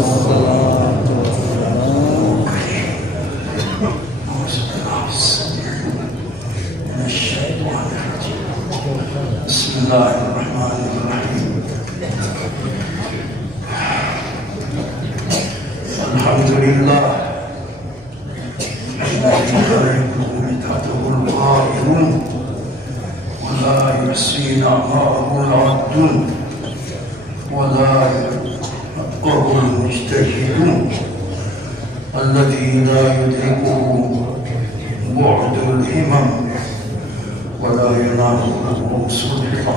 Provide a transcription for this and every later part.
بسم الله الرحمن الرحيم. الحمد لله القائلون ولا يحصي أعماره العدون ولا يفقه المجتهدون الذي لا يدركه بعد الهمم ولا يناله سلطة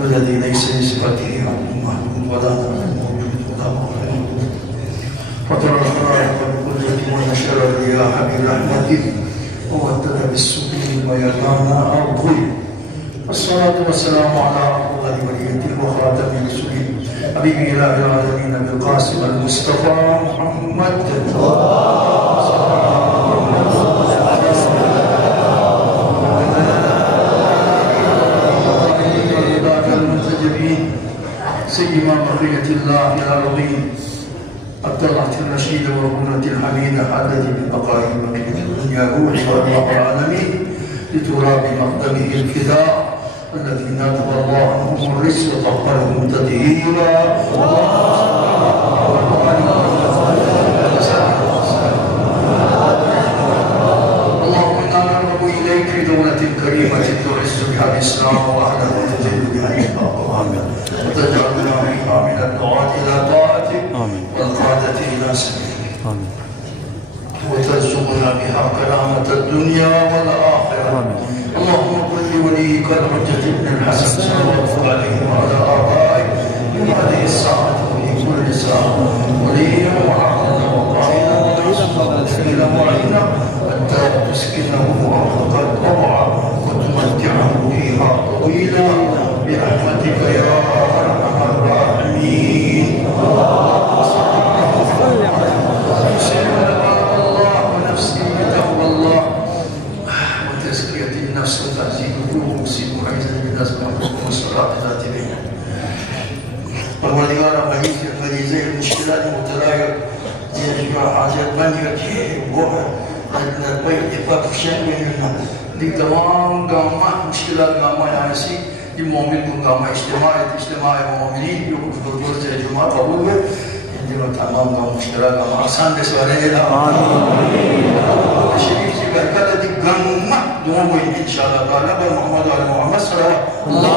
الذي ليس لصفته عبد محدود ولا نفع موجود ولا مخلوق فطر الخلائق بقدرته ونشر الرياح برحمته وودد بالسبل ويدانا أرضه. الصلاة والسلام على أفضل وليته وخاتم رسله حبيب إله العالمين بالقاسم المصطفى محمد. سيما بقية الله العظيم الطلعة الرشيدة والغنة الحميدة التي ببقاء بقية الدنيا روحي والله العالمين لتراب مقدمه الفداء الذي نادى الله عنهم الرزق وطهرهم تطهيرا. اللهم انا نرغب اليك في دولة كريمة تعز بها الاسلام واهله وتجل بها النفاق وتجعلنا فيها من الدعاة إلى طاعتك والقادة إلى سبيلك وترزقنا بها كرامة الدنيا والآخرة. اللهم كن لوليك الحجة ابن الحسن صلى الله عليه وعلى آبائه في هذه الساعة وفي كل ساعة وليا وعظنا وقائلا ونصيرا معينا حتى تسكنه أرضك الطوع وتمتعه فيها طويلا برحمتك يا أرحم الراحمين. الله ونفسي بتقوى الله وتزكية النفس وتعزيز الروح وسيب حيزا بالأزمة والصلاة ذات بيننا. والوليارة غريزة المشكلات المتلاقية يجب حاجات بنية وهو البيت يبقى في شيء مننا دي تمام قامة مشكلات قامة يعني سي المؤمن كن قامة اجتماعي المؤمنين يقول في دكتور زي الجمعة قبول به عندما تمام قامة مشكلات قامة أحسان بسؤالي إلى الشريف جيبه كلا دي قامة دومين إن شاء الله تعالى محمد وعلى محمد صلى الله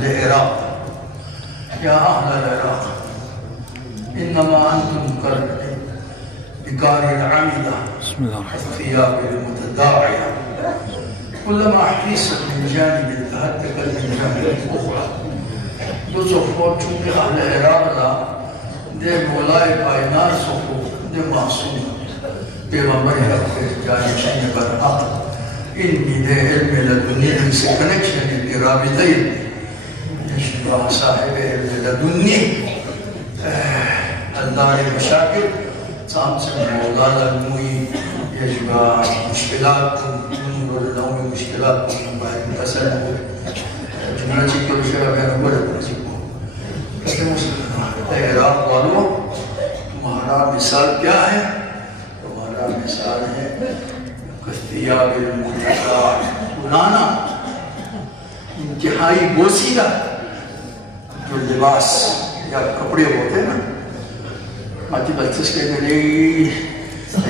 العراق يا أهل العراق إنما أنتم كالبقار العميدة الثياب المتداعية كلما حيست من جانب تهتكت من جانب الأخرى دو صفوت چونکہ اہل عراق دا دے مولائے کائنات صفوت دے معصوم پیغمبر حق جانشین برحق علمی دے علم لدنی دے سے کنیکشن دے رابطی یشبہ صاحب علم لدنی الدار مشاکل سام سے مولا لنوی یشبہ مشکلات تنور لنوی مشکلات باید متسلم جملہ چکے بشکرہ بیان بڑھت نسیبو کہتے مسلمان عراق والوں تمہارا مثال کیا ہے؟ تمہارا مثال ہے کثیاب المتقا پرانا انتہائی بوسیدہ جو لباس یا کپڑے ہوتے ہیں نا ماتی بلتس کے ملے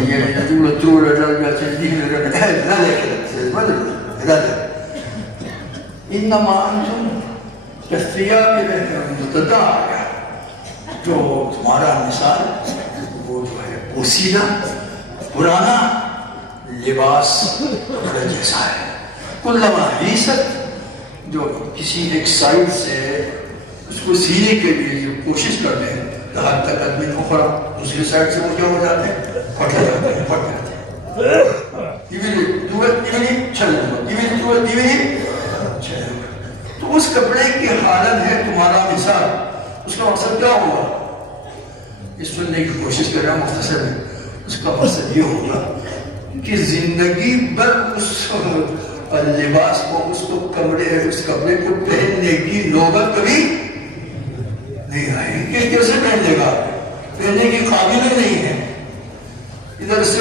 یہ دولة رجل بيتجدين رجل ذلك إنما أنتم كالثياب المتداعية جو تمہارا مثال وہ جو ہے پوسیدہ پرانا لباس جیسا ہے کلما حیست جو کسی ایک سائڈ سے اس کو سینے کے لیے جو کوشش کرتے ہیں حد تک آدمی کو دوسری سائڈ سے وہ کیا ہو جاتے ہیں پھٹ جاتے ہیں تو اس کپڑے کی حالت ہے تمہارا مثال. اس کا مقصد کیا ہوگا؟ اس سننے کی کوشش کر رہا ہوں مختصر میں. اس کا مقصد یہ ہوگا کہ زندگی بھر اس لباس کو، اس کپڑے کو پہننے کی نوبت کبھی نہیں آئی. کہ کیسے پہن لے گا؟ پہننے کی قابل ہی نہیں ہے. ادھر سے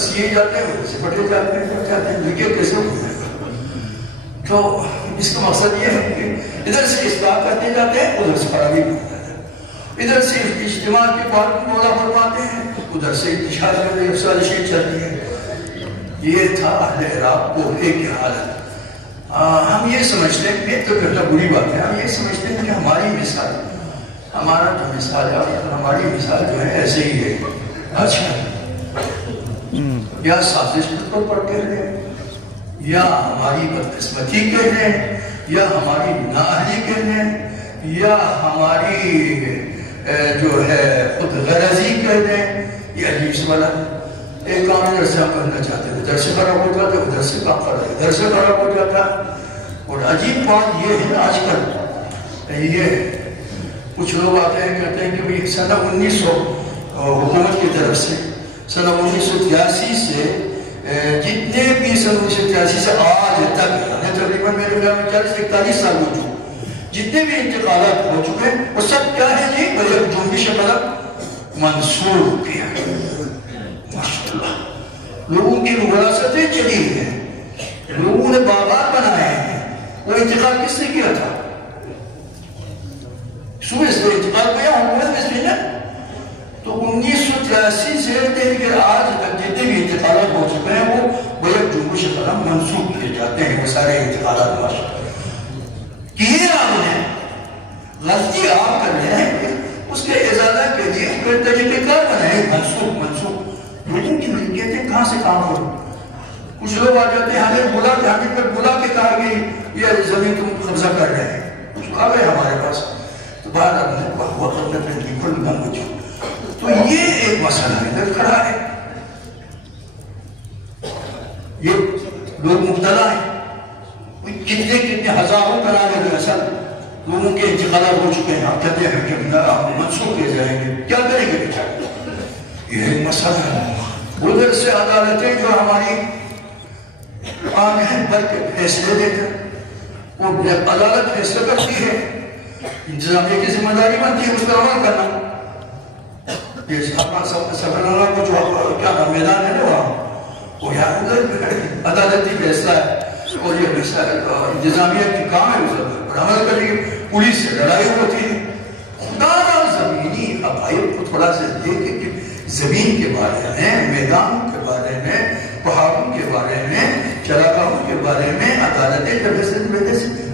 سیے جاتے ہیں، ادھر سے پٹے جاتے ہیں، لکھے کیسے پہنے گا؟ تو اس کا مقصد یہ ہے کہ ادھر سے اصلاح کرتے جاتے ہیں، ادھر سے خرابی پہنتے ہیں. ادھر سے اجتماع کی بات مولا فرماتے ہیں، ادھر سے انتشار کرنے کی سازشیں چلتی ہیں. یہ تھا اہل عراق کوفے کی حالت. ہم یہ سمجھتے ہیں کہ تو پہلا بری بات ہے، ہم یہ سمجھتے ہیں کہ ہماری مثال، ہمارا جو مثال ہے، ہماری مثال جو ہے ایسے ہی ہے. اچھا، یا سازش پر کہہ رہے ہیں، یا ہماری بدقسمتی کہہ رہے ہیں، یا ہماری نااہلی کہہ رہے ہیں، یا ہماری جو ہے خود غرضی کہہ رہے ہیں. یہ عجیب سے والا ایک کام ادھر سے ہم کرنا چاہتے ہیں، ادھر سے خراب ہو جاتا ہے، ادھر سے کام کر رہے ہیں، ادھر سے خراب ہو جاتا ہے. اور عجیب بات یہ ہے آج کل یہ کچھ لوگ آتے ہیں کہتے ہیں کہ سنہ 1900 حکومت کی طرف سے سنہ 1983 سے جتنے بھی سن 1983 سے آج تک تقریباً میرے خیال میں 40-41 سال ہو چکے، جتنے بھی انتقالات ہو چکے وہ سب کیا ہے جی؟ ایک جنبش قلم منصور کیا. ماشاءاللہ لوگوں کی وراثتیں چلی ہیں، لوگوں نے باغات بنائے ہیں. وہ انتقال کس نے کیا تھا؟ صبح سے انتقال کیا حکومت میں سے نا. تو 1983 سے لے کر آج تک جتنے بھی انتقالات ہو چکے ہیں وہ ایک جنبش قلم منسوخ کیے جاتے ہیں. وہ سارے انتقالات ماشاءاللہ کیے آپ نے، غلطی آپ کر رہے ہیں، اس کے ازالہ کے لیے کوئی طریقہ کار بنائے. منسوخ لوگوں کی ملکیتیں کہاں سے کام ہو؟ کچھ لوگ آ جاتے ہیں ہمیں بلا کے کہا کہ یہ زمین تم قبضہ کر رہے ہیں، کچھ آ گئے ہمارے پاس تو باہر اپنے وقت میں بچو. تو یہ ایک مسئلہ ادھر کھڑا ہے. یہ لوگ مبتلا ہیں، کتنے ہزاروں کرا گئے اصل لوگوں کے انتقالات ہو چکے ہیں. آپ کہتے ہیں کہ منسوخ کیے جائیں گے، کیا کریں گے بیچارے؟ یہ ایک مسئلہ ہے. ادھر سے عدالتیں جو ہماری عام ہیں بلکہ فیصلے دے کر وہ عدالت فیصلہ کرتی ہے، انتظامیہ کی ذمہ داری بنتی ہے اس پر عمل کرنا. یہ سفرنامہ کو جو کیا میدان ہے نا وہاں وہ یہاں ادھر عدالتی فیصلہ ہے اور یہ انتظامیہ کی کام ہے اس پر عمل کرنے کی. پولیس سے لڑائی ہوتی ہے. خدا را زمینی حقائق کو تھوڑا سا دیکھیں کہ زمین کے بارے میں، میدان کے بارے میں، پہاڑوں کے بارے میں، چراگاہوں کے بارے میں عدالتیں جب سے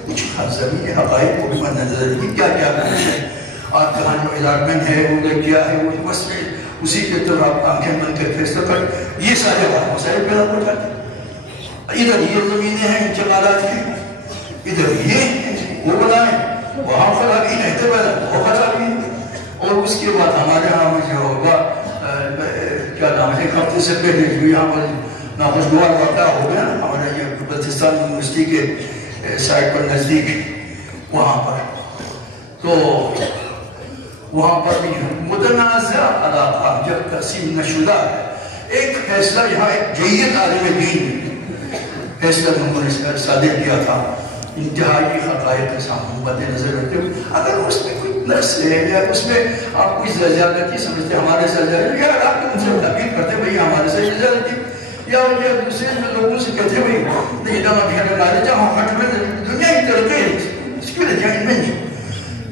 کچھ زمینی حقائق کو بھی مد نظر رکھیں. کیا کچھ ہے آپ کہاں جو الاٹمنٹ ہے وہ کیا ہے، وہ بس اسی کے طور آپ آنکھیں بند کر فیصلہ کر. یہ سارے بات مسائل پیدا ہو جاتے ہیں. ادھر یہ زمینیں ہیں انتقالات کی، ادھر یہ وہ بنائیں، وہاں خرابی ہے، ادھر وہ خرابی ہے. اور اس کے بعد ہمارے یہاں میں جو ہوگا کیا نام ہے، ایک ہفتے سے پہلے جو یہاں پر ناخوشگوار واقعہ ہو گیا ہمارے یہ بلتستان یونیورسٹی کے سائٹ پر نزدیک وہاں پر، تو وہاں پر بھی متنازع علاقہ جب تقسیم نشدہ ہے. ایک فیصلہ یہاں ایک جید عالم دین فیصلہ انہوں نے صادر کیا تھا انتہائی حقائق کے سامنے مد نظر رکھتے ہوئے. اگر اس میں کوئی نقص ہے یا اس میں آپ کوئی زیادتی سمجھتے ہمارے سے زیادتی، یا آپ ان سے تعبیر کرتے بھائی ہمارے سے زیادتی، یا دوسرے لوگوں سے کہتے بھائی نہیں دما بہانے لائے جہاں ہٹ میں دنیا کی طرح ہے اس کی وجہ جائیں میں نہیں.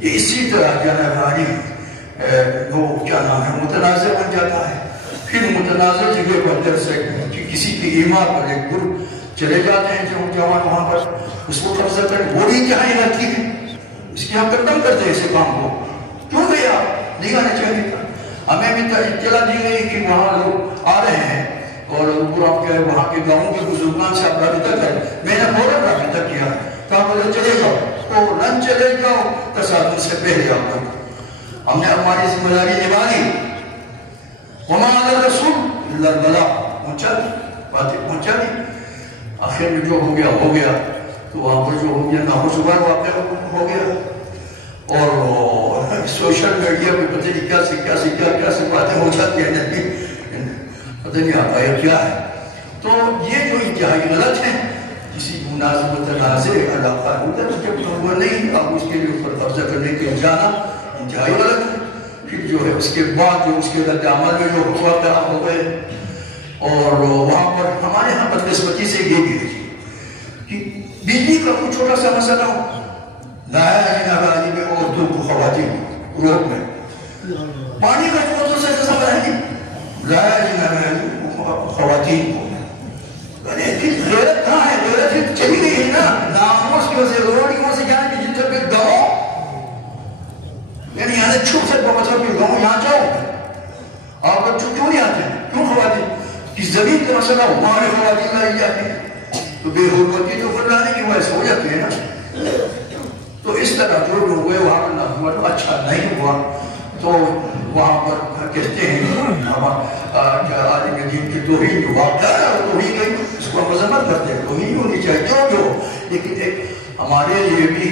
یہ اسی طرح جانباری وہ کیا نام ہے متنازع بن جاتا ہے. پھر متنازع جگہ پر در سے کسی کی ایمان پر ایک گروپ چلے جاتے ہیں جو جوان وہاں پر اس کو قبضہ کریں، وہ بھی کیا ہے غلطی ہے، اس کی ہم قدم کرتے ہیں اسے کام کو. کیوں گئے آپ؟ نہیں آنا چاہیے تھا. ہمیں بھی اطلاع دی گئی کہ وہاں لوگ آ رہے ہیں اور آپ کیا ہے وہاں کے گاؤں کے بزرگان سے آپ رابطہ کریں. میں نے فوراً رابطہ کیا تو آپ بولے چلے جاؤ، فوراً چلے جاؤ تصادم سے پہلے آپ لوگ. ہم نے ہماری ذمہ داری نبھا لی. وما علی الرسول الا البلاغ، پہنچا دی باتیں پہنچا دی. آخر میں جو ہو گیا تو وہاں پر جو ہو گیا ناخوشگوار واقعہ ہو گیا اور سوشل میڈیا پہ پتہ نہیں کیا سے باتیں ہو جاتی ہیں پتہ نہیں آتا ہے کیا ہے. تو یہ جو انتہائی غلط ہے کسی مناسب تنازع علاقہ ہوتا ہے جب وہ نہیں اب اس کے لیے اوپر قبضہ کرنے کے جانا انتہائی غلط ہے. پھر جو ہے اس کے بعد جو اس کے رد عمل میں جو واقعہ ہو گئے اور وہاں پر ہمارے یہاں بدقسمتی سے یہ بھی ہے کہ بجلی کا کوئی چھوٹا سا مسئلہ ہو ناراضی میں عورتوں کو خواتین روک میں پانی کا بہت سے مسئلہ ہے ناراضی خواتین کو غیرت کہاں ہے؟ غیرت چلی گئی ہے نا ناموس کی وجہ سے روڈ کی وجہ سے جانے کی جن پہ گاؤں یعنی یہاں سے چھپ سے بہت پھر گاؤں یہاں جاؤ آپ لوگ کیوں نہیں آتے ہیں؟ کیوں خواتین کی زمین کا مسئلہ ہو وہاں خواتین لائی جاتی ہے تو بے حرمتی جو فرلانے کی وجہ سے ہو جاتی ہے نا. تو اس طرح جو لوگ ہوئے وہاں پر نہ اچھا نہیں ہوا تو وہاں پر کہتے ہیں عالم دین کی توہین جو واقعہ ہے وہ توہین گئی اس کو مذمت کرتے ہیں توہین ہونی چاہیے جو لیکن ایک ہمارے لیے بھی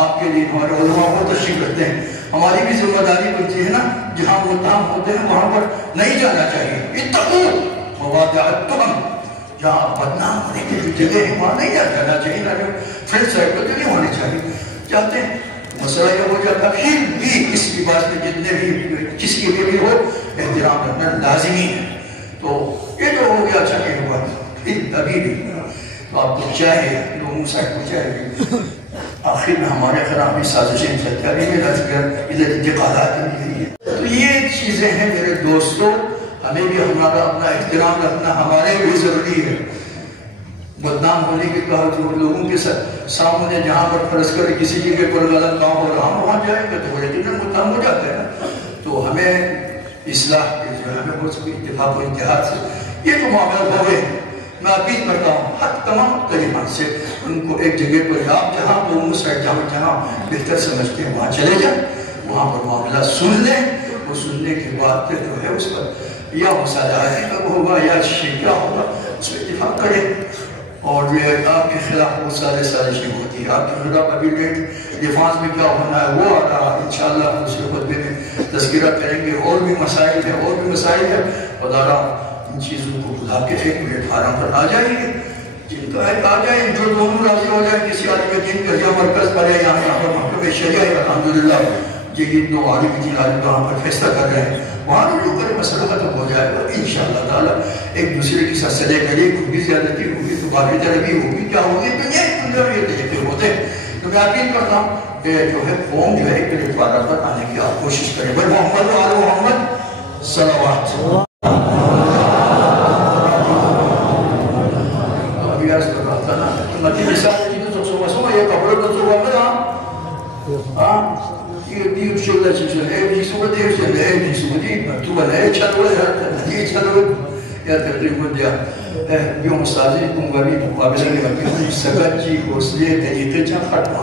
آپ کے لیے ہمارے علماء کو تشریح کرتے ہیں ہماری بھی ذمہ داری بنتی ہے نا جہاں متہم ہوتے ہیں وہاں پر نہیں جانا چاہیے. اتقوا مواضع التهم جہاں بدنام ہونے کی جو جگہ ہے وہاں نہیں جانا چاہیے نا فرینڈ سرکل جو نہیں ہونے چاہیے چاہتے ہیں مسئلہ یہ ہو جاتا پھر بھی اس لباس میں جتنے بھی کس کے لیے بھی ہو احترام کرنا لازمی ہے. تو یہ جو ہو گیا اچھا نہیں ہوا پھر ابھی بھی تو آپ کو چاہیے لوگوں سے کو چاہیے آخر میں ہمارے خلاف بھی سازشیں چلتی ابھی میں ادھر انتقالات بھی ہے. تو یہ چیزیں ہیں میرے دوستوں ہمیں بھی ہمارا اپنا احترام رکھنا ہمارے بھی ضروری ہے. بدنام ہونے کے باوجود لوگوں کے سامنے جہاں پر فرض کر کسی جگہ پر غلط کام ہو رہا ہم وہاں جائیں گے تو وہ یقیناً متہم ہو جاتے ہیں نا. تو ہمیں اصلاح کے جو ہے ہمیں بہت سبھی اتفاق و اتحاد سے یہ جو معاملات ہوئے ہیں میں اپیل کرتا ہوں ہر تمام طریقوں سے ان کو ایک جگہ پر آپ جہاں لوگوں سے جہاں بہتر سمجھتے ہیں وہاں چلے جائیں وہاں پر معاملہ سن لیں وہ سننے کے بعد پھر جو ہے اس پر یا مساعدہ کب ہوگا یا کیا ہوگا اس پہ اتفاق کریں. اور یہ آپ کے خلاف بہت سارے سازشیں ہوتی ہے آپ کے خلاف ابھی ڈیفانس میں کیا ہونا ہے وہ آ رہا انشاءاللہ دوسرے خطبے میں تذکرہ کریں گے. اور بھی مسائل ہیں خدا را ان چیزوں کو خدا کے ایک پلیٹ فارم پر آ جائیں گے جن کا ایک آ جائیں جو دونوں راضی ہو جائیں کسی عالم دین کا جہاں مرکز پر ہے یہاں پر محکمہ شریعہ ہے الحمدللہ یہ دو عالم دین عالم کہاں پر فیصلہ کر رہے ہیں وہاں جو کرے مسئلہ ختم ہو جائے گا انشاءاللہ تعالیٰ. ایک دوسرے کی ساتھ صلح گلی ہوگی زیادتی ہوگی تو باقی طرح بھی ہوگی کیا ہوگی دنیا میں یہ طریقے ہوتے ہیں. تو میں اپیل کرتا ہوں کہ جو ہے قوم جو ہے ایک پلیٹ فارم پر آنے کی آپ کوشش کریں. بھائی محمد و آل محمد صلوات. ابھی عرض کر رہا تھا نا نتی مثال چیزیں تو صبح صبح یہ کپڑے تو صبح میں ہاں bir şeyler çıkıyor. Evcisi diye işte evcisi değil mi? Tuvale çalıyor ya. Çalıyor. Ya takriben diye. Bir ustazı Kungari mukabele yapıyor. Sakatçı hosliye tariqe can khatma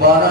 12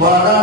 12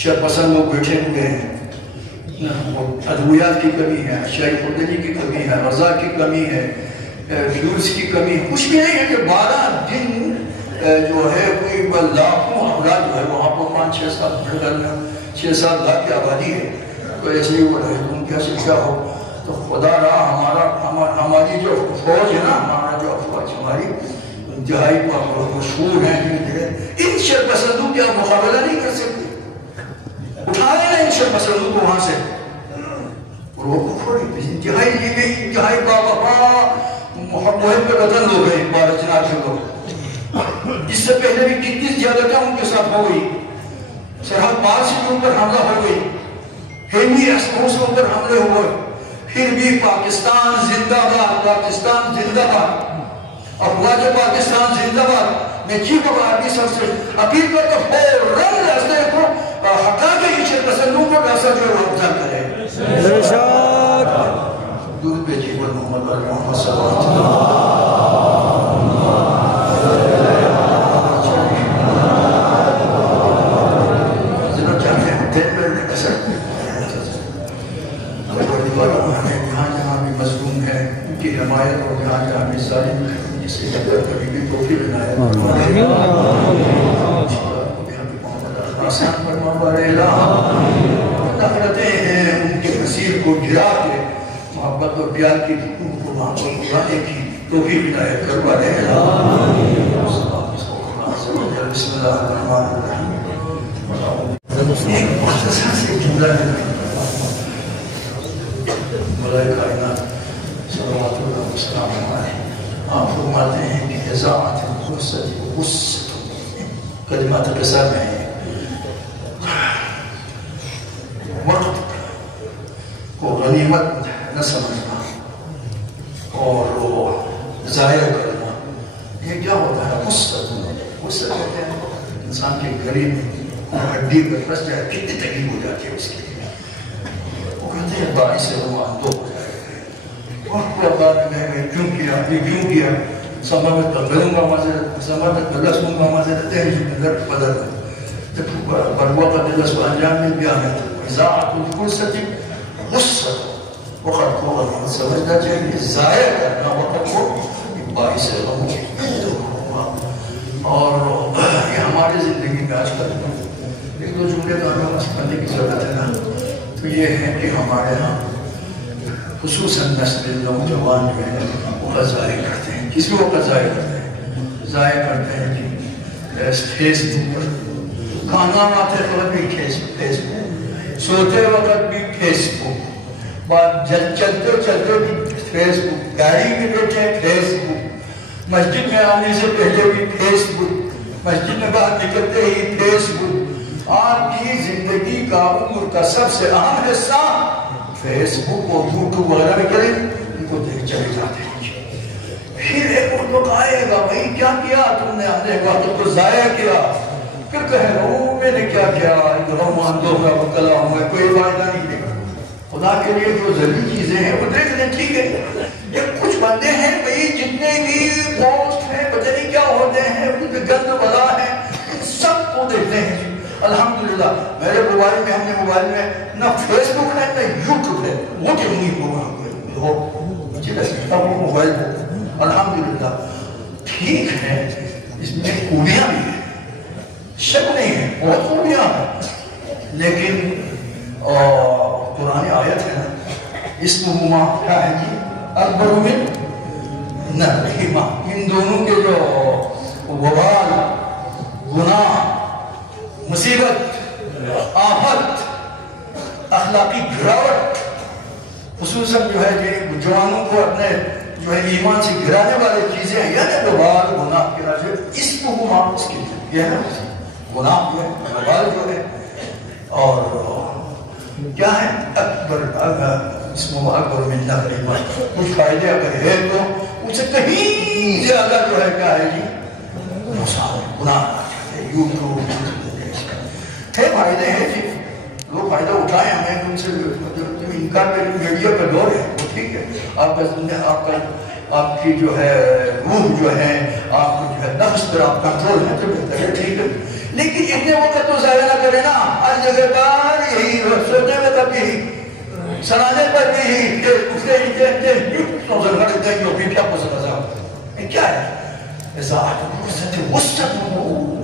شر پسند لوگ بیٹھے ہوئے ہیں ادویات کی کمی ہے اشیاء خوردنی کی کمی ہے غذا کی کمی ہے فیولز کی کمی ہے کچھ بھی نہیں ہے کہ 12 دن جو ہے کوئی لاکھوں افراد جو ہے وہاں پر 5-6-7 لاکھ کی آبادی ہے تو ایسے ہی وہ رہے تم کیسے کیا ہو. تو خدا رہا ہماری جو فوج ہے نا ہمارا جو افواج ہماری انتہائی مشہور ہیں ان شر پسندوں کی آپ مقابلہ نہیں کر سکتے. اٹھائے نا ان شر پسندوں کو وہاں سے اور وہ کفر انتہائی بابا محب وطن لوگ ہیں 12 جناب کے لوگ. اس سے پہلے بھی کتنی زیادتیں ان کے ساتھ ہو گئی. سرحد پار سے کے اوپر حملہ ہو گئی ہیوی ریسپانس کے اوپر حملے ہوئے پھر بھی پاکستان زندہ باد پاکستان زندہ باد افواج پاکستان زندہ باد. میں چیف آف آرمی سب سے اپیل کرتا فوراً راستے کو ہٹا کے ان شر پسندوں کو راستہ جو ہے افضل کرے. درود بھیجیے محمد صلی اللہ علیہ وسلم. کی حمایت اور جہاں جہاں بھی ظالم جسے نظر کبھی بھی توفیق عنایت آسان فرما بارے نفرتیں ہیں ان کے مسیر کو گرا کے محبت اور پیار کی حکم کو وہاں پر اڑانے کی توفیق عنایت کروا رہے ہیں بسم اللہ الرحمن الرحیم ایک مختصر سے جملہ ہے مولا کائنات صلوات اللہ وسلام علیہ آپ فرماتے ہیں کہ اذاعت القصۃ وقصۃ کلمات قصہ میں ہے وقت کو غنیمت نہ سمجھنا اور ضائع کرنا یہ کیا ہوتا ہے قصۃ کہتے ہیں انسان کے غریب ہڈی پر پھنس جائے کتنی تکلیف ہو جاتی ہے اس کے لیے وہ کہتے ہیں باعث روان دو ہو جائے اور بعد میں کیوں کیا یہ کیوں کیا سمامت کا کروں گا معذرت سمامت کا لسوں گا معذرت ہے جو نظر بدل جب بروقت اللہ کو انجام مل گیا ہے اذاعت الفرصت غصت وقت کو غنیمت سمجھنا چاہیے ضائع کرنا وقت کو باعث غم اور یہ ہماری زندگی میں آج کل ایک دو جملے کا ہمیں کرنے کی ضرورت ہے نا تو یہ ہے کہ ہمارے ہاں خصوصاً نسل نوجوان جو ہے وہ ضائع کرتے ہیں کس کو ضائع کرتے ہیں ضائع کرتے ہیں کہ فیس بک پر کھانا آتے وقت بھی فیس بک سوتے وقت بھی فیس بک چلتے چلتے بھی فیس بک گاڑی میں بیٹھے فیس بک مسجد میں آنے سے پہلے بھی فیس بک مسجد میں باہر نکلتے ہی فیس بک آپ کی زندگی کا عمر کا سب سے اہم حصہ فیس بک اور یوٹیوب وغیرہ میں کریں ان کو دیکھ چلے جاتے ہیں پھر ایک وقت آئے گا بھائی کیا کیا تم نے اپنے وقت کو ضائع کیا پھر کہے گا میں نے کیا کیا رحمان دو کا کلام ہے کوئی فائدہ نہیں دے گا خدا کے لیے جو ضروری چیزیں ہیں وہ دیکھ لیں ٹھیک ہے یہ کچھ بندے ہیں بھائی جتنے بھی پوسٹ ہیں پتہ نہیں کیا ہوتے ہیں ان پہ گند بلا ہے ان سب کو دیکھتے ہیں الحمدللہ میرے موبائل میں ہم نے موبائل میں نہ فیس بک ہے نہ یوٹیوب ہے وہ کہ نہیں ہو موبائل الحمدللہ ٹھیک ہے اس میں خوبیاں بھی ہیں شک نہیں ہے بہت خوبیاں ہیں لیکن قرآن آیت ہے نا اسمہما کیا ہے جی اکبر من نحرہما ان دونوں کے جو وبال گناہ مصیبت آفت اخلاقی گراوٹ خصوصاً جو ہے جوانوں کو اپنے جو ہے ایمان سے گرانے والی چیزیں ہیں یعنی وبال گناہ کے راجے اسمہما اس کی یہ ہے گناہ جو ہے وبال جو ہے اور کیا ہے اکبر اسمہ اکبر من نحرہما کچھ فائدے اگر ہے تو اسے کہیں زیادہ جو ہے کیا ہے جی نقصان گناہ یوٹیوب ہے فائدے ہیں جی لوگ فائدہ اٹھائیں ہمیں ان سے انکار پہ میڈیا پہ دور ہے وہ ٹھیک ہے آپ کی جو ہے روح جو ہے آپ کو جو ہے نفس پر آپ کنٹرول ہے تو بہتر ہے ٹھیک ہے لیکن اتنے وقت تو ضائع نہ کرے نا ہر جگہ پر یہی سوچنے میں تب یہی سرانے پر بھی یہی اس کے سوزن کرتے ہیں کہ کیا پسند ہے کیا ہے اذاعت الفرصت وقصۃ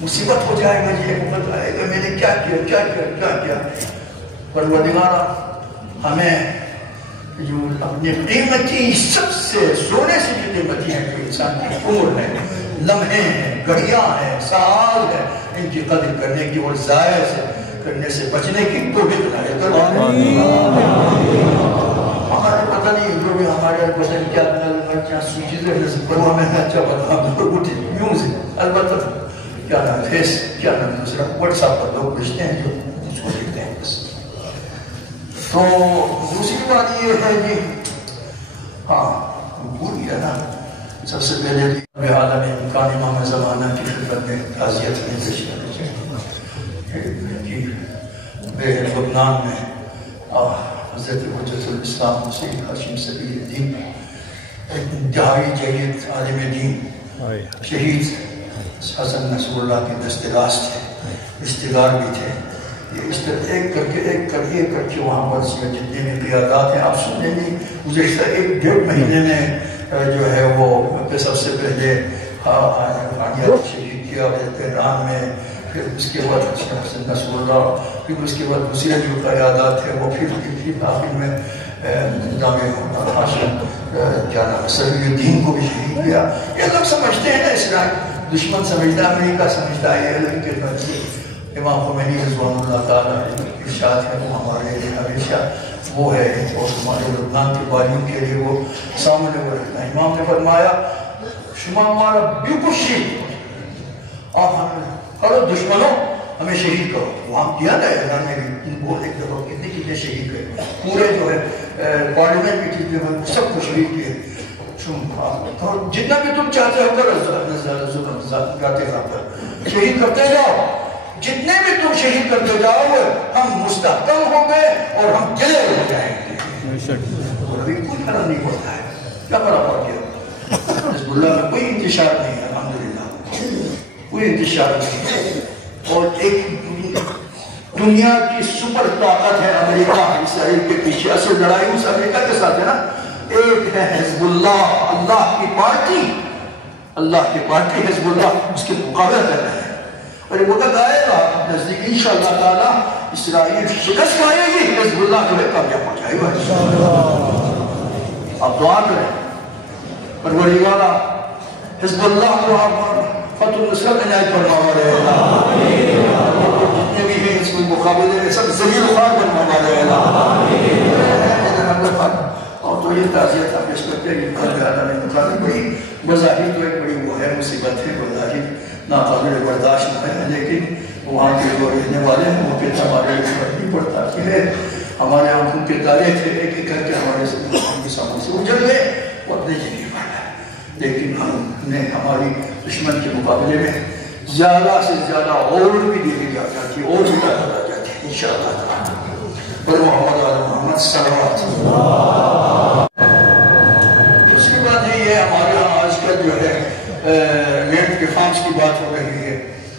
مصیبت ہو جائے گا یہ وقت آئے گا میں نے کیا کیا پروردگار ہمیں جو اپنی قیمتی سب سے سونے سے جو قیمتی ہیں جو انسان کی عمر ہے لمحے ہیں گھڑیاں ہیں سال ہے ان کی قدر کرنے کی اور ضائع سے کرنے سے بچنے کی توفیق عنایت فرمائے ہمارے پتہ نہیں جو بھی ہمارے بچن کیا سوچی سے پرواہ میں اچھا بتا یوں سے البتہ کیا نام فیس کیا نام دوسرا واٹس ایپ پر لوگ بھیجتے ہیں جو اس کو دیکھتے ہیں بس تو دوسری بات یہ ہے جی ہاں بھول گیا نا سب سے پہلے عالم امکان امام زمانہ کی خدمت میں تعزیت میں تشریف بے لبنان میں حضرت حجت الاسلام سید ہاشم سبیل الدین ایک انتہائی جید عالم دین شہید حسن نصر اللہ کے دست راست تھے رشتہ دار بھی تھے اس طرح ایک کر کے وہاں پر جتنے بھی قیادات ہیں آپ سن لیں گے گزشتہ 1-1.5 مہینے میں جو ہے وہ سب سے پہلے شہید کیا ایران میں، پھر اس کے بعد حسن نصر اللہ، پھر اس کے بعد دوسرے جو قیادات ہیں وہ پھر آخر میں نظام ہاشم کیا نام ہے صفی الدین کو بھی شہید کیا۔ یہ لوگ سمجھتے ہیں نا اسرائیل دشمن سمجھتا، امریکہ سمجھتا ہے، ان کے نزدیک امام خمینی رضوان اللہ تعالیٰ ارشاد ہے وہ ہمارے لیے ہمیشہ وہ ہے، اور ہمارے لبنان کے بالیوں کے لیے وہ سامنے وہ رکھنا ہے۔ امام نے فرمایا شما ہمارا بالکل شہید، آپ ہمیں کرو دشمنوں ہمیں شہید کرو۔ وہاں کیا نا اعلان میں بھی ان کو ایک دفعہ کتنے شہید کرے، پورے جو ہے پارلیمنٹ کی چیزیں سب کو شہید کیے۔ جتنا بھی تم چاہتے ہو کرو، شہید کرتے جاؤ، جتنے بھی تم شہید کرتے جاؤ ہم مستحکم ہو گئے اور ہم جلے ہو جائیں گے۔ اور ابھی کوئی فرق نہیں پڑتا ہے، کیا فرق پڑ گیا؟ حزب اللہ میں کوئی انتشار نہیں ہے، الحمدللہ کوئی انتشار نہیں ہے۔ اور ایک دنیا کی سپر طاقت ہے امریکہ، اسرائیل کے پیچھے اصل لڑائی اس امریکہ کے ساتھ ہے نا۔ ایک ہے حزب اللہ، اللہ کی پارٹی حزب اللہ، اس کے مقابلہ کر رہے ہیں، اور یہ وقت آئے گا نزدیک انشاءاللہ تعالی اسرائیل شکست پائے گی، حزب اللہ جو ہے کامیاب ہو جائے گا۔ آپ دعا کریں پروردگارا حزب اللہ کو آپ فتح نصرت عنایت فرما رہے ہیں، جتنے بھی ہیں اس میں مقابلے میں سب ذلیل خوار بنوا رہے ہیں۔ اور تو یہ تعزیت آپ پیش کرتے ہیں کہ اللہ بڑی بظاہر تو ایک بڑی وہ ہے مصیبت ہے، بظاہر ناقابل برداشت ہے، لیکن وہاں کے جو رہنے والے ہیں وہ پھر ہمارے فرق نہیں پڑتا کہ ہے ہمارے آنکھوں کے تارے تھے ایک ایک کر کے ہمارے سامنے سے اجڑ گئے، وہ اپنے جگہ پر ہے، لیکن ہم نے ہماری دشمن کے مقابلے میں زیادہ سے زیادہ اور بھی دیکھی جاتی ہے، اور بھی طاقت آ جاتی ہے انشاءاللہ تعالیٰ۔ اور محمد آل محمد صلی اللہ علیہ وسلم۔ دوسری بات ہے یہ ہمارے ہاں آج کل جو ہے رینٹ کے فارمز کی بات ہو رہی ہے،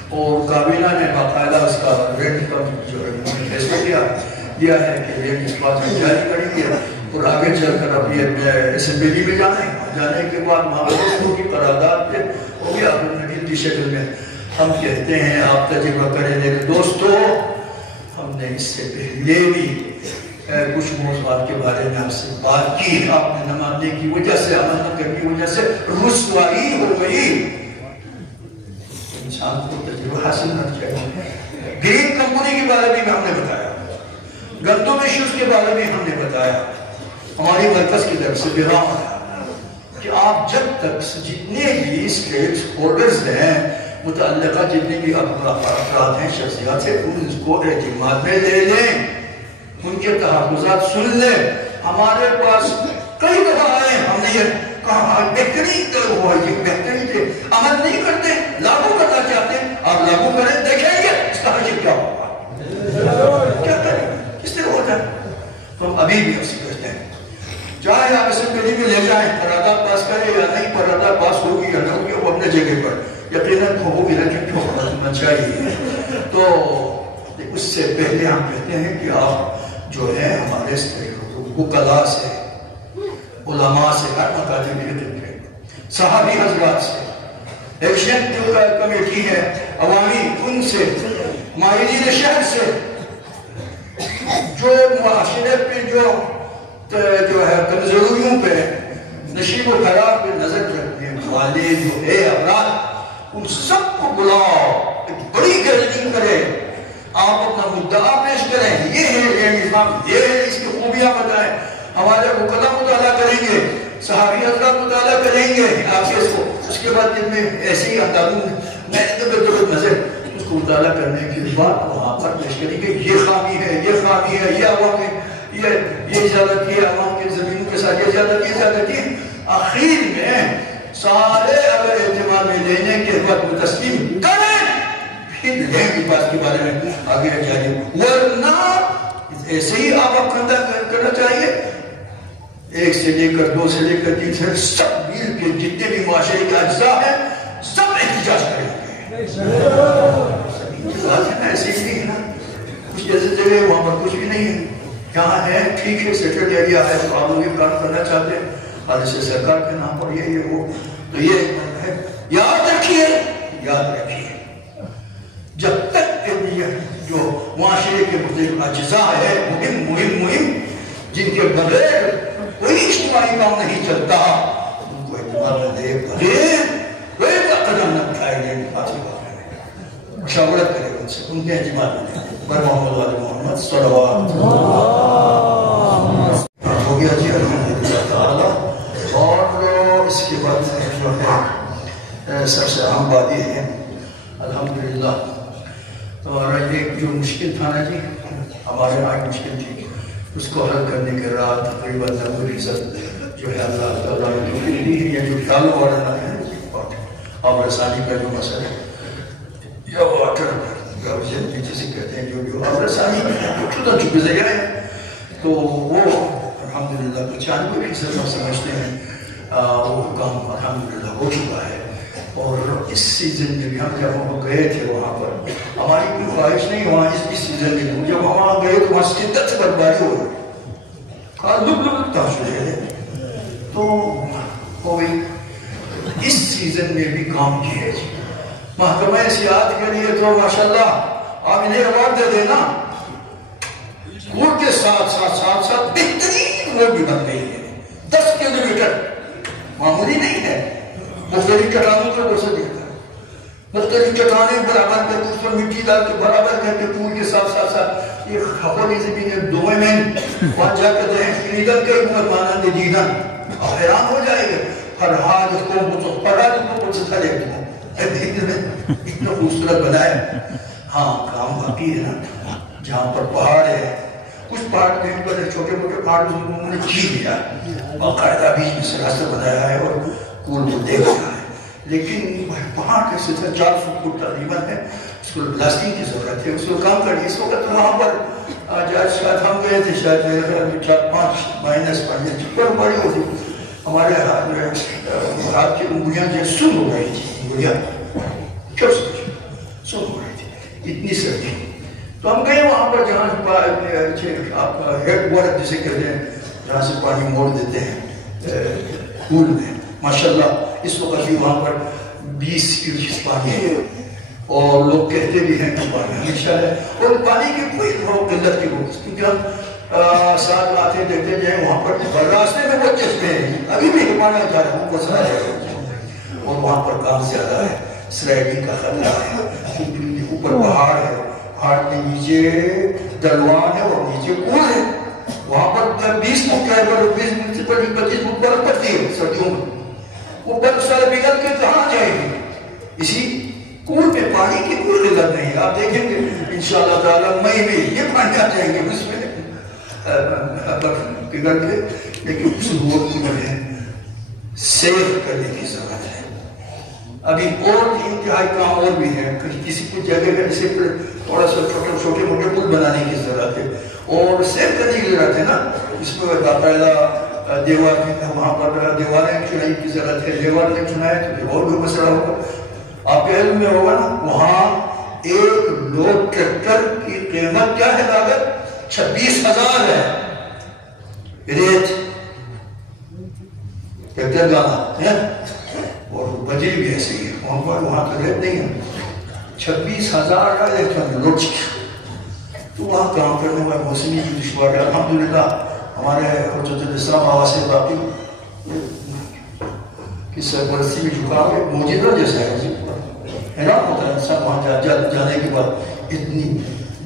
اور کابینہ نے باقاعدہ اس کا رینٹ کا جو ہے فیصلہ دیا ہے کہ رینٹ اس بات میں جاری کریں گے، اور آگے چل کر اب یہ اسمبلی میں جانے کے بعد معاملوں کی قرارداد پہ وہ بھی آپ نے شکل میں ہم کہتے ہیں آپ تجربہ کریں میرے دوستو، ہم نے اس سے پہلے بھی کچھ موضوعات کے بارے میں آپ سے بات کی، آپ نے نہ ماننے کی وجہ سے، عمل نہ کرنے کی وجہ سے رسوائی ہو گئی۔ انسان کو تجربہ حاصل نہ چاہیے۔ گرین کمپنی کے بارے میں ہم نے بتایا، گندم ایشوز کے بارے میں ہم نے بتایا، ہماری مرکز کی طرف سے پیغام آیا کہ آپ جب تک جتنے بھی اسٹیٹ ہولڈرز ہیں، متعلقہ جتنے بھی افراد ہیں، شخصیات ہیں، ان کو اعتماد میں لے لیں، ان کے تحفظات سن لیں۔ ہمارے پاس کئی دفعہ آئے، ہم نے یہ کہا بہترین تو وہ ہے، یہ بہترین تھے، عمل نہیں کرتے، لاگو کرنا چاہتے ہیں، آپ لاگو کریں، دیکھیں گے اس کا حجم کیا ہوگا، کیا کریں، کس طرح ہوتا ہے۔ تو ہم ابھی بھی ایسی کرتے ہیں، چاہے آپ اسمبلی میں لے جائیں، قرارداد پاس کریں یا نہیں، قرارداد پاس ہوگی یا نہ ہوگی، وہ اپنے جگہ پر یقیناً ہوگی نا کہ کیوں ہونا چاہیے۔ تو اس سے پہلے ہم کہتے ہیں کہ آپ جو ہے ہمارے وکلاء سے، علماء سے، ہر مقامی کے صحابی حضرات سے، ایکشن کمیٹی ہے عوامی، ان سے، مائلین شہر سے، جو معاشرے پہ جو ہے کمزوریوں پہ، نشیب و خراب پہ نظر رکھنے والے جو ہے افراد، ان سب کو بلاؤ، ایک بڑی گیدرنگ کرے، آپ اپنا مدعا پیش کریں، یہ ہے یہ نظام، یہ ہے اس کی خوبیاں بتائیں، ہمارے وکلاء مطالعہ کریں گے، صحابی حضرات مطالعہ کریں گے آپ سے، اس کے بعد جن میں ایسی قانون میں نظر اس کو مطالعہ کرنے کے بعد وہاں پر پیش کریں گے، یہ خامی ہے، یہ خامی ہے، یہ عوام ہے، یہ زیادتی ہے، عوام کے زمینوں کے ساتھ یہ زیادتی ہے۔ آخر میں سارے اگر اعتماد میں لینے کے بعد تسلیم کریں، پھر لیں کی بات کے بارے میں آگے جائیں، ورنہ ایسے ہی آپ کرنا چاہیے، ایک سے لے کر دو سے لے کر تین سے سب مل کے جتنے بھی معاشرے کے اجزاء ہیں سب احتجاج کریں گے۔ ایسے ہی نہیں ہے نا، کچھ ایسے جگہ وہاں پر کچھ بھی نہیں ہے، یہاں ہے ٹھیک ہے سیٹلڈ ایریا ہے، تو آپ لوگ یہ کام کرنا چاہتے ہیں اور اسے سرکار کے نام پر یہ وہ، تو یہ ہے یاد رکھیے جب تک کہ یہ جو معاشرے کے مختلف اجزاء ہے مہم جن کے بغیر کوئی اجتماعی کام نہیں چلتا، ان کو اعتبار میں دے کوئی قدم نہ اٹھائے گئے، مشاورت کرے ان سے، ان کے اعتبار میں دے بر محمد علی محمد صلوات ہو گیا جی الحمدللہ تعالی۔ اور اس کے بعد جو ہے سب سے اہم بات یہ ہے الحمدللہ، اور ایک جو مشکل تھا نا جی ہمارے آج مشکل تھی، اس کو حل کرنے کے رات تقریباً 90% جو ہے اللہ تعالیٰ نے توفیق دی ہے، یہ جو ڈالو والا نہ ہے اور رسانی کا جو مسئلہ ہے یا واٹر جسے کہتے ہیں جو اور رسانی چھوٹا چھوٹے ذریعہ ہے، تو وہ الحمدللہ 95% ہم سمجھتے ہیں وہ کام الحمدللہ ہو چکا ہے۔ اور اس سیزن میں بھی ہم جب ہم گئے تھے وہاں پر ہماری کوئی خواہش نہیں، وہاں اس سیزن میں جب ہم وہاں گئے تو وہاں شدت سے برفباری ہو رہی، لب تاثر تو ہو گئی۔ اس سیزن میں بھی کام کیا ہے جی محکمہ سیاحت کے لیے تو ماشاءاللہ آپ انہیں ایوارڈ دے دینا، روڈ کے ساتھ بہترین روڈ بھی بن گئی ہے، 10 کلومیٹر معمولی نہیں ہے، مختلف چٹانوں پر اسے دیکھتا ہے، مختلف چٹانیں برابر کر کے اس پر مٹی ڈال کے برابر کر کے پول کے ساتھ یہ خبر ہی زمین ہے دوئے میں وہاں جا کر دیں فریدن کے اوپر مانند دیدن آپ حیران ہو جائے گا، فرحاد کو کچھ تھا لیکن اتنا خوبصورت بنائے۔ ہاں کام باقی ہے نا، جہاں پر پہاڑ ہے، کچھ پہاڑ کہیں پر چھوٹے موٹے پہاڑ انہوں نے کھی دیا، باقاعدہ بیچ میں سے راستہ بنایا ہے اور کول کو دیکھ رہا ہے، لیکن پہاڑ کے سلسلہ 400 فٹ تقریباً ہے، اس کو بلاسٹنگ کی ضرورت ہے، اس کو کام کریں۔ اس وقت وہاں پر شاید ہم گئے تھے، شاید میرے خیال میں 4-5 مائنس پر بڑی ہوتی، ہمارے ہاتھ کی انگلیاں جو سن ہو رہی تھی، انگلیاں کیوں سن ہو رہی تھی، اتنی سردی۔ تو ہم گئے وہاں پر جہاں آپ ہیڈ واٹر جسے کہتے ہیں، جہاں سے پانی موڑ دیتے ہیں پول میں، ماشاءاللہ اس وقت بھی وہاں پر 20 انچ پانی ہے، اور لوگ کہتے بھی ہیں کہ پانی ہمیشہ ہے، اور پانی کی کوئی قلت کی بات، کیونکہ ہم ساتھ آتے دیکھتے جائیں وہاں پر راستے میں وہ چشمے ہیں، ابھی بھی پانی جا رہا ہے، وہ سنا ہے، اور وہاں پر کام زیادہ ہے، سلائڈنگ کا خطرہ ہے، اوپر پہاڑ ہے، پہاڑ کے نیچے ڈلوان ہے اور نیچے پول ہے، وہاں پر 20 فٹ کا 20 سے 25 فٹ برف پڑتی ہے سردیوں میں، وہ برف سارے پگھل کے کہاں جائے گی؟ اسی کنویں میں پانی کی کوئی قلت نہیں ہے، آپ دیکھیں گے انشاءاللہ تعالی مئی میں یہ پانی آ جائیں گے اس میں برف پگھل کے، لیکن اس روڈ کو جو ہے سیف کرنے کی ضرورت ہے۔ ابھی اور انتہائی کام اور بھی ہے، کسی کچھ جگہ کا اسے تھوڑا سا چھوٹے موٹے پل بنانے کی ضرورت ہے اور سیف کرنے کی ضرورت ہے نا، اس میں باقاعدہ دیوار وہاں پر دیواریں چنائی کی ضرورت ہے، دیوار نے چنائے تو اور بھی مسئلہ ہوگا، آپ کے علم میں ہوگا نا، وہاں ایک لوڈ ٹریکٹر کی قیمت کیا ہے، لاگت 26,000 ہے، ریت ٹریکٹر گانا ہے، اور بجلی بھی ایسے ہی ہے، وہاں تو ریٹ نہیں ہے، 26,000 کا الیکٹران لوڈ تو وہاں کام کرنے والا موسمی کی دشوار ہے۔ الحمدللہ ہمارے حجت الاسلام آواز باقی کی سرپرستی میں جھکا ہوئے موجودہ جیسا ہے جی، حیران ہوتا ہے انسان وہاں جانے کے بعد، اتنی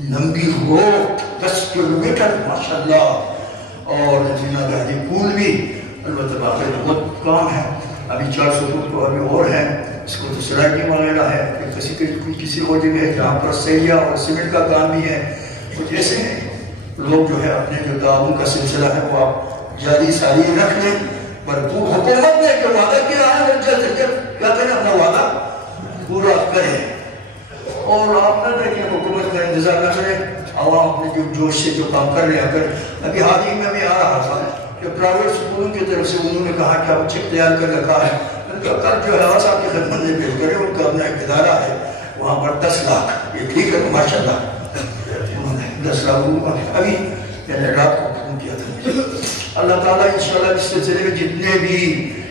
لمبی روڈ 10 کلومیٹر ماشاءاللہ، اور نجینا گاہی پول بھی، البتہ باقی بہت کام ہے، ابھی 400 فٹ کو ابھی اور ہے، اس کو تو سلائڈنگ وغیرہ ہے، کسی اور جگہ ہے جہاں پر سیاح اور سیمنٹ کا کام بھی ہے، کچھ ایسے ہیں لوگ جو ہے اپنے جو تعاون کا سلسلہ ہے وہ آپ جاری ساری رکھ لیں، پر حکومت نے جو وعدہ کیا ہے وہ جلد سے جلد کیا کریں اپنا وعدہ پورا کریں، اور آپ نہ دیکھیں حکومت کا انتظار نہ کریں، عوام اپنے جو جوش سے جو کام کر رہے ہیں، اگر ابھی حال ہی میں بھی آ رہا تھا کہ پرائیویٹ سکولوں کی طرف سے انہوں نے کہا کہ آپ چیک تیار کر رکھا ہے، کل جو ہے صاحب کی خدمت میں پیش کرے، ان کا اپنا ایک ادارہ ہے وہاں پر 10 لاکھ، یہ ٹھیک ہے ماشاءاللہ انہوں نے 10 راتوں ابھی یعنی رات کو ختم کیا تھا. اللہ تعالیٰ انشاءاللہ اس سلسلے میں جتنے بھی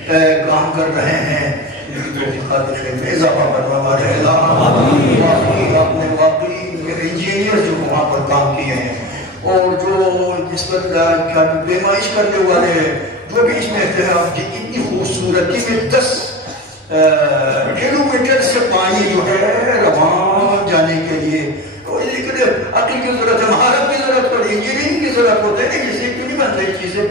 کام کر رہے ہیں ان کی توفیقات خیر میں اضافہ فرما رہے گا. واقعی آپ نے واقعی انجینئر جو وہاں پر کام کیے ہیں اور جو اس پر پیمائش کرنے والے جو بھی اس میں احترام کی اتنی خوبصورتی میں 10 کلومیٹر سے پانی جو ہے رواں جانے کے لیے عقل کی ضرورت ہے, مہارت کی ضرورت پڑی, انجینئرنگ کی ضرورت ہوتی ہے. جسے کیوں نہیں بن رہی چیزیں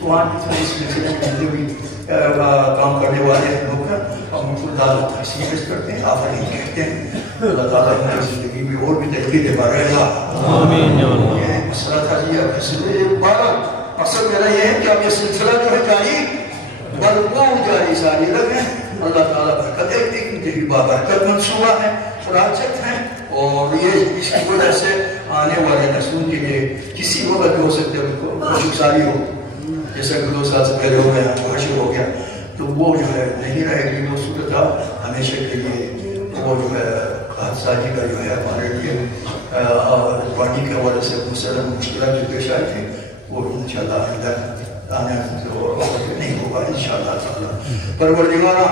وہاں کی اس سلسلے میں جتنے بھی کام کرنے والے لوگ ہیں ہم ان کو داد و تحسین کرتے ہیں, آفرین کہتے ہیں. اللہ تعالیٰ ان کی زندگی میں اور بھی ترقی دے پا رہے گا. آمین. یہ مسئلہ تھا جی مقصد میرا یہ ہے کہ اب یہ سلسلہ جو ہے جاری بھرپور جاری ساری رکھیں. اللہ تعالیٰ برکت ایک انتہائی بابرکت منصوبہ ہے, پروجیکٹ ہے, اور یہ اس کی وجہ سے آنے والے نسلوں کے لیے کسی وقت بھی ہو سکتے ان کو خوشگواری ہو, جیسا کہ 2 سال سے پہلے ہو گیا حشر ہو گیا تو وہ جو ہے نہیں رہے گی. وہ صورت ہمیشہ کے لیے وہ جو ہے حادثاتی کا جو ہے ہمارے لیے پانی کے حوالے سے مسلم مشکلات جو پیش آئی تھی وہ انشاءاللہ اندر آنے نہیں ہوگا انشاءاللہ تعالیٰ. پروردگارہ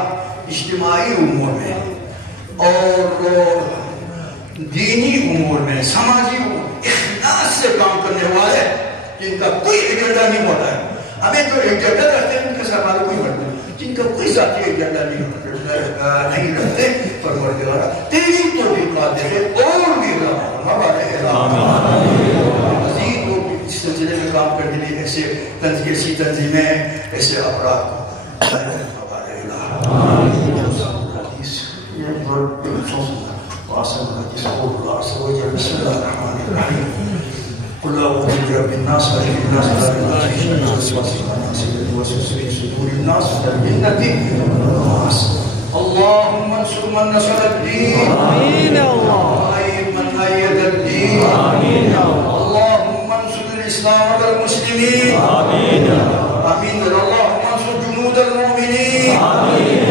اجتماعی امور میں اور دینی امور میں سماجی اخلاص سے کام کرنے والے جن کا کوئی ایجنڈا نہیں ہوتا ہے. ہمیں جو ایجنڈا رکھتے ہیں ان کے ساتھ ہمارا کوئی مرد نہیں, جن کا کوئی ذاتی ایجنڈا نہیں رکھتے. پروردگارہ تیری توفیقات دے اور بھی ہمارے مزید لوگ اس سلسلے میں کام کرنے کے لیے ایسی تنظیمیں ایسے افراد کو وعصم الحديث قول الله عز وجل بسم الله الرحمن الرحيم قل أعوذ برب الناس ملك الناس إله الناس وسوس في صدور الناس الجنة والناس. اللهم انصر من نصر الدين, آمين. وأيد من أيد الدين, آمين. اللهم انصر الإسلام والمسلمين, آمين. آمين. اللهم انصر جنود المؤمنين, آمين.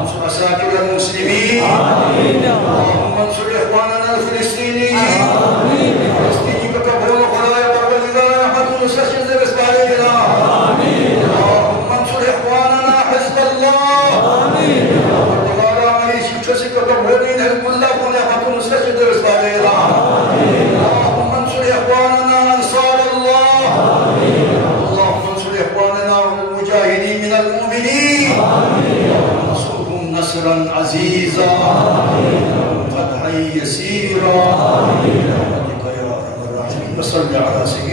انصر عساكر المسلمين, آمين. اللهم انصر إخواننا الفلسطينيين, آمين. فلسطيني كتبون خلايا والذين يحملون السجن بإسرائيل, آمين. اللهم انصر إخواننا حزب الله, آمين. والله ما يشوفك كتبون حزب الله يحملون السجن بإسرائيل, آمين. اللهم انصر إخواننا أنصار الله, آمين. اللهم انصر إخواننا المجاهدين من المؤمنين, آمين. انصرهم نصرا عزيزا, آمين. فتحا يسيرا, آمين. يا رب الراحمين. وصل على سيدنا